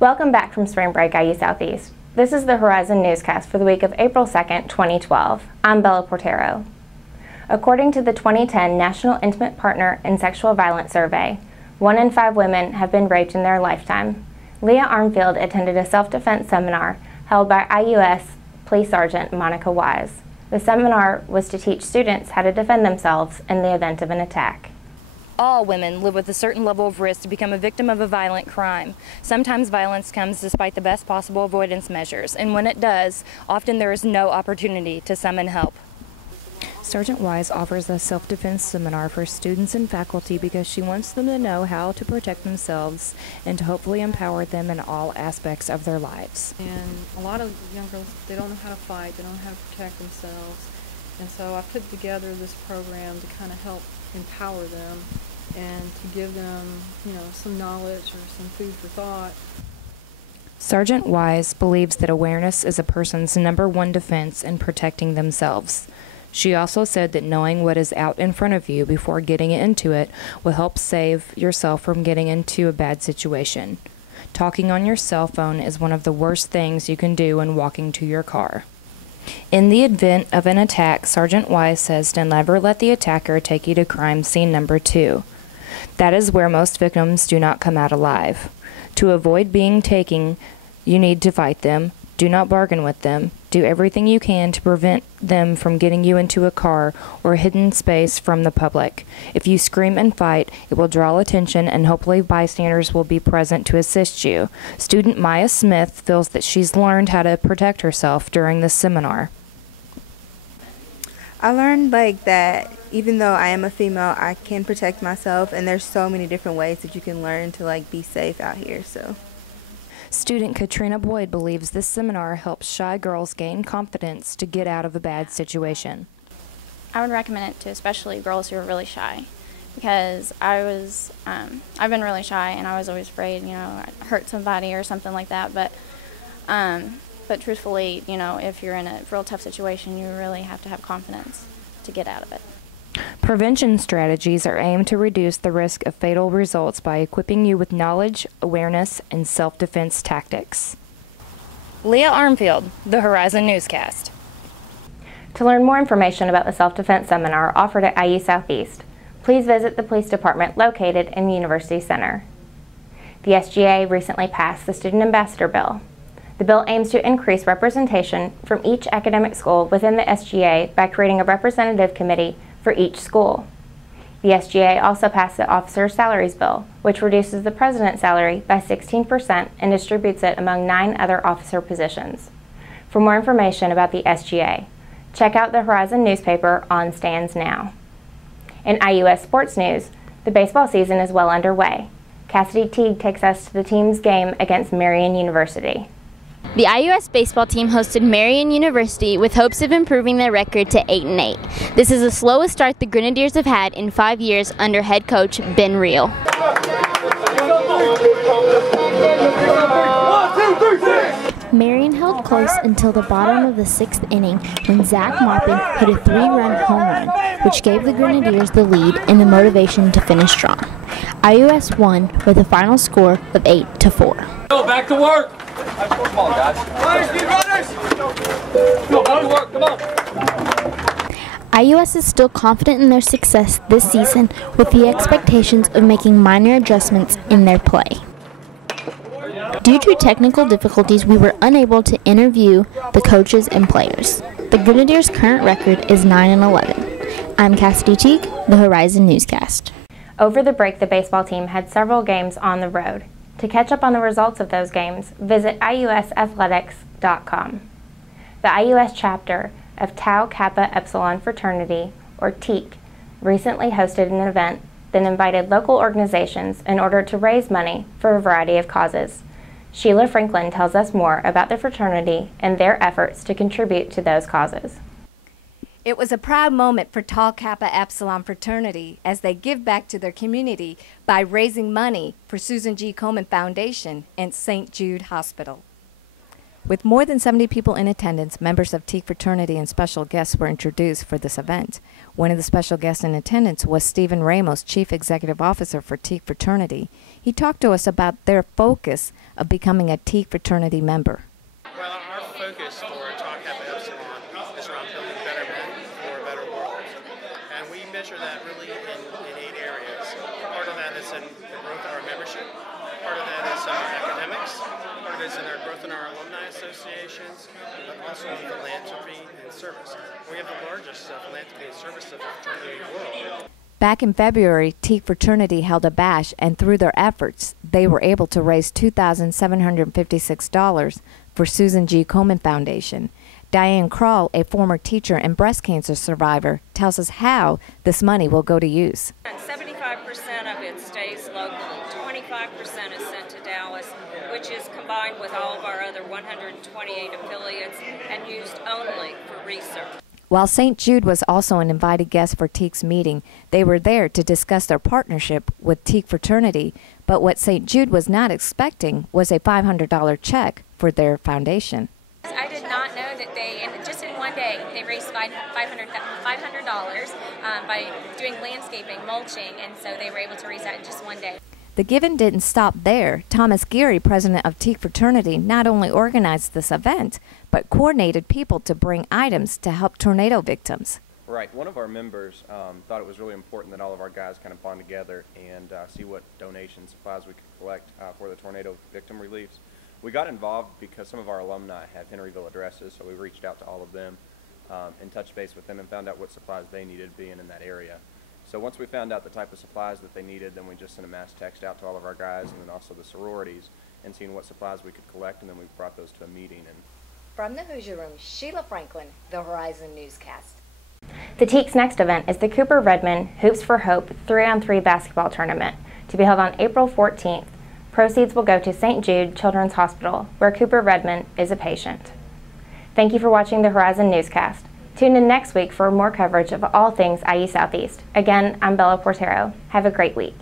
Welcome back from spring break, IU Southeast. This is the Horizon Newscast for the week of April 2nd, 2012. I'm Bella Portero. According to the 2010 National Intimate Partner and Sexual Violence Survey, 1 in 5 women have been raped in their lifetime. Leah Armfield attended a self-defense seminar held by IUS Police Sergeant Monica Wise. The seminar was to teach students how to defend themselves in the event of an attack. All women live with a certain level of risk to become a victim of a violent crime. Sometimes violence comes despite the best possible avoidance measures, and when it does, often there is no opportunity to summon help. Sergeant Wise offers a self-defense seminar for students and faculty because she wants them to know how to protect themselves and to hopefully empower them in all aspects of their lives. And a lot of young girls, they don't know how to fight, they don't know how to protect themselves. And so I put together this program to kind of help empower them and to give them, some knowledge or some food for thought. Sergeant Wise believes that awareness is a person's #1 defense in protecting themselves. She also said that knowing what is out in front of you before getting into it will help save yourself from getting into a bad situation. Talking on your cell phone is one of the worst things you can do when walking to your car. In the event of an attack, Sergeant Wise says to never let the attacker take you to crime scene number 2. That is where most victims do not come out alive. To avoid being taken, you need to fight them. Do not bargain with them. Do everything you can to prevent them from getting you into a car or a hidden space from the public. If you scream and fight, it will draw attention and hopefully bystanders will be present to assist you. Student Maya Smith feels that she's learned how to protect herself during this seminar. I learned that even though I am a female, I can protect myself, and there's so many different ways that you can learn to be safe out here. So. Student Katrina Boyd believes this seminar helps shy girls gain confidence to get out of a bad situation. I would recommend it to especially girls who are really shy, because I've been really shy and I was always afraid, I'd hurt somebody or something like that. But truthfully, if you're in a real tough situation, you really have to have confidence to get out of it. Prevention strategies are aimed to reduce the risk of fatal results by equipping you with knowledge, awareness, and self-defense tactics. Leah Armfield, the Horizon Newscast. To learn more information about the self-defense seminar offered at IU Southeast, please visit the police department located in the University Center. The SGA recently passed the Student Ambassador Bill. The bill aims to increase representation from each academic school within the SGA by creating a representative committee for each school. The SGA also passed the Officer Salaries Bill, which reduces the president's salary by 16% and distributes it among 9 other officer positions. For more information about the SGA, check out the Horizon newspaper on stands now. In IUS sports news, the baseball season is well underway. Cassidy Teague takes us to the team's game against Marian University. The IUS baseball team hosted Marian University with hopes of improving their record to 8-8. This is the slowest start the Grenadiers have had in 5 years under head coach Ben Reel. Marian held close until the bottom of the 6th inning when Zach Marpin hit a 3-run home run, which gave the Grenadiers the lead and the motivation to finish strong. IUS won with a final score of 8-4. Go back to work. Come on, guys. Go back to work. Come on. IUS is still confident in their success this season with the expectations of making minor adjustments in their play. Due to technical difficulties, we were unable to interview the coaches and players. The Grenadiers' current record is 9-11. I'm Cassidy Teague, the Horizon Newscast. Over the break, the baseball team had several games on the road. To catch up on the results of those games, visit iusathletics.com. The IUS chapter of Tau Kappa Epsilon Fraternity, or TEEK, recently hosted an event that invited local organizations in order to raise money for a variety of causes. Sheila Franklin tells us more about the fraternity and their efforts to contribute to those causes. It was a proud moment for Tau Kappa Epsilon Fraternity as they give back to their community by raising money for Susan G. Komen Foundation and St. Jude Hospital. With more than 70 people in attendance, members of Teak Fraternity and special guests were introduced for this event. One of the special guests in attendance was Stephen Ramos, Chief Executive Officer for Teak Fraternity. He talked to us about their focus of becoming a Teak fraternity member. Well, our focus for Tau Kappa Epsilon is around building better men for a better world. And we measure that really in 8 areas. Part of that is in the growth of our membership. Part of that is academics. Part of it is in our growth in our alumni associations, but also in philanthropy and service. We have the largest philanthropy and service of the fraternity in the world. Back in February, Teak fraternity held a bash, and through their efforts, they were able to raise $2,756 for Susan G. Komen Foundation. Diane Kroll, a former teacher and breast cancer survivor, tells us how this money will go to use. 75% of it stays local, 25% is sent to Dallas, which is combined with all of our other 128 affiliates and used only for research. While St. Jude was also an invited guest for Teak's meeting, they were there to discuss their partnership with Teak fraternity, but what St. Jude was not expecting was a $500 check for their foundation. I did not know that just in one day, they raised $500 by doing landscaping, mulching, and so they were able to raise that in just one day. The giving didn't stop there. Thomas Geary, president of Teak fraternity, not only organized this event, but coordinated people to bring items to help tornado victims. Right. One of our members thought it was really important that all of our guys kind of bond together and see what donations, supplies we could collect for the tornado victim reliefs. We got involved because some of our alumni had Henryville addresses, so we reached out to all of them and touched base with them and found out what supplies they needed being in that area. So once we found out the type of supplies that they needed, then we just sent a mass text out to all of our guys and then also the sororities and seeing what supplies we could collect, and then we brought those to a meeting. And from the Hoosier Room, Sheila Franklin, the Horizon Newscast. The Teak's next event is the Cooper Redmond Hoops for Hope 3-on-3 basketball tournament to be held on April 14th. Proceeds will go to St. Jude Children's Hospital, where Cooper Redmond is a patient. Thank you for watching the Horizon Newscast. Tune in next week for more coverage of all things IU Southeast. Again, I'm Bella Portero. Have a great week.